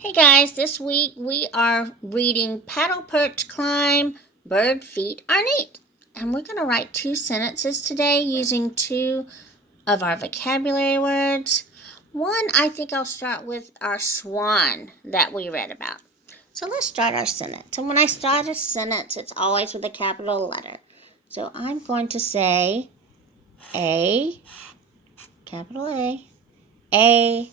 Hey guys, this week we are reading Paddle, Perch, Climb, Bird Feet Are Neat. And we're going to write 2 sentences today using 2 of our vocabulary words. One, I think I'll start with our swan that we read about. So let's start our sentence. And when I start a sentence, it's always with a capital letter. So I'm going to say capital A,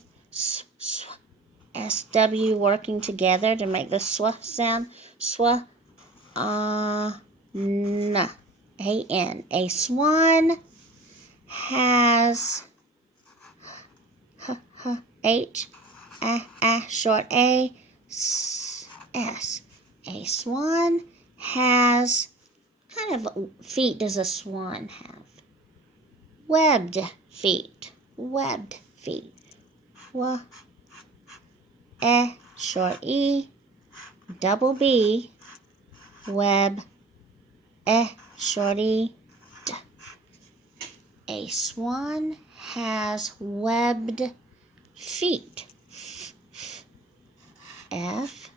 SW working together to make the sw sound. N. A-N. A swan has H, short A, S. A swan has, kind of feet does a swan have? Webbed feet. Webbed feet. Short E, double B, web, short E, d. A swan has webbed feet. F.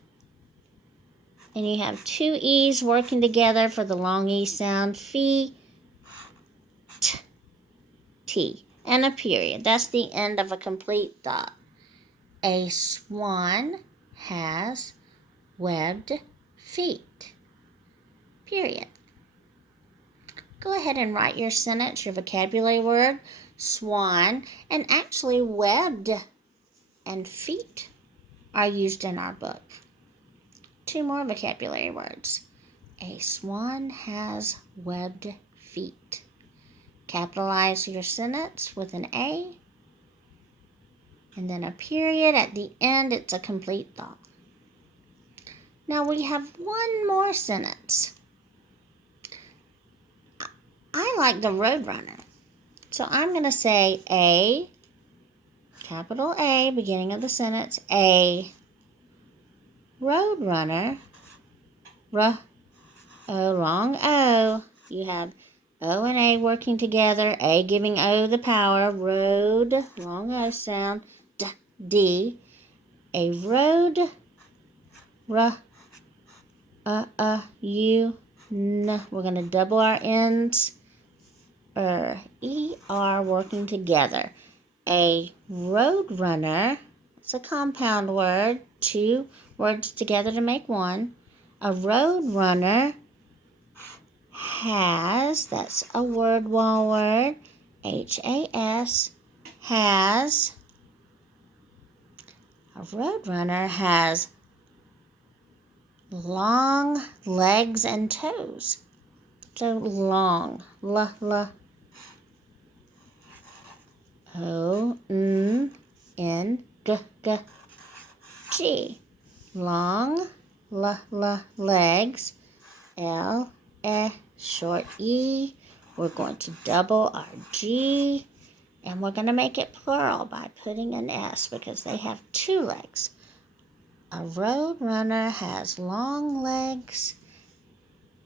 And you have 2 E's working together for the long E sound. Feet. T. And a period. That's the end of a complete thought. A swan has webbed feet. Period. Go ahead and write your sentence, your vocabulary word, swan, and actually webbed and feet are used in our book. 2 more vocabulary words. A swan has webbed feet. Capitalize your sentence with an A, and then a period at the end. It's a complete thought. Now we have one more sentence. I like the Roadrunner. So I'm going to say A, capital A, beginning of the sentence, a Roadrunner, long O. You have O and A working together, A giving O the power, road, long O sound, D. A road, U, N. We're going to double our N's. ER working together. A road runner, it's a compound word, 2 words together to make one. A road runner has, that's a word wall word, HAS, has. A road runner has long legs and toes. So long, O-N-N-G. Long, legs, short E. We're going to double our G, and we're going to make it plural by putting an S because they have 2 legs. A road runner has long legs,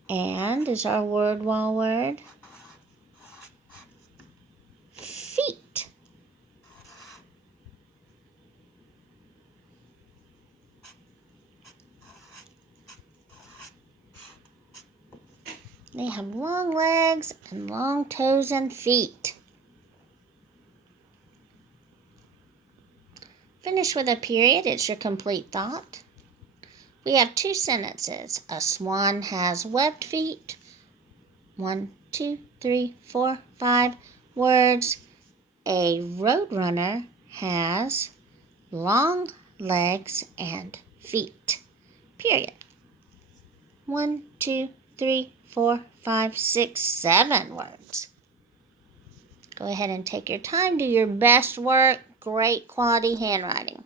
and is our word wall word, feet. They have long legs and long toes and feet. Finish with a period. It's your complete thought. We have 2 sentences. A swan has webbed feet. 1, 2, 3, 4, 5 words. A roadrunner has long legs and feet. Period. 1, 2, 3, 4, 5, 6, 7 words. Go ahead and take your time. Do your best work. Great quality handwriting.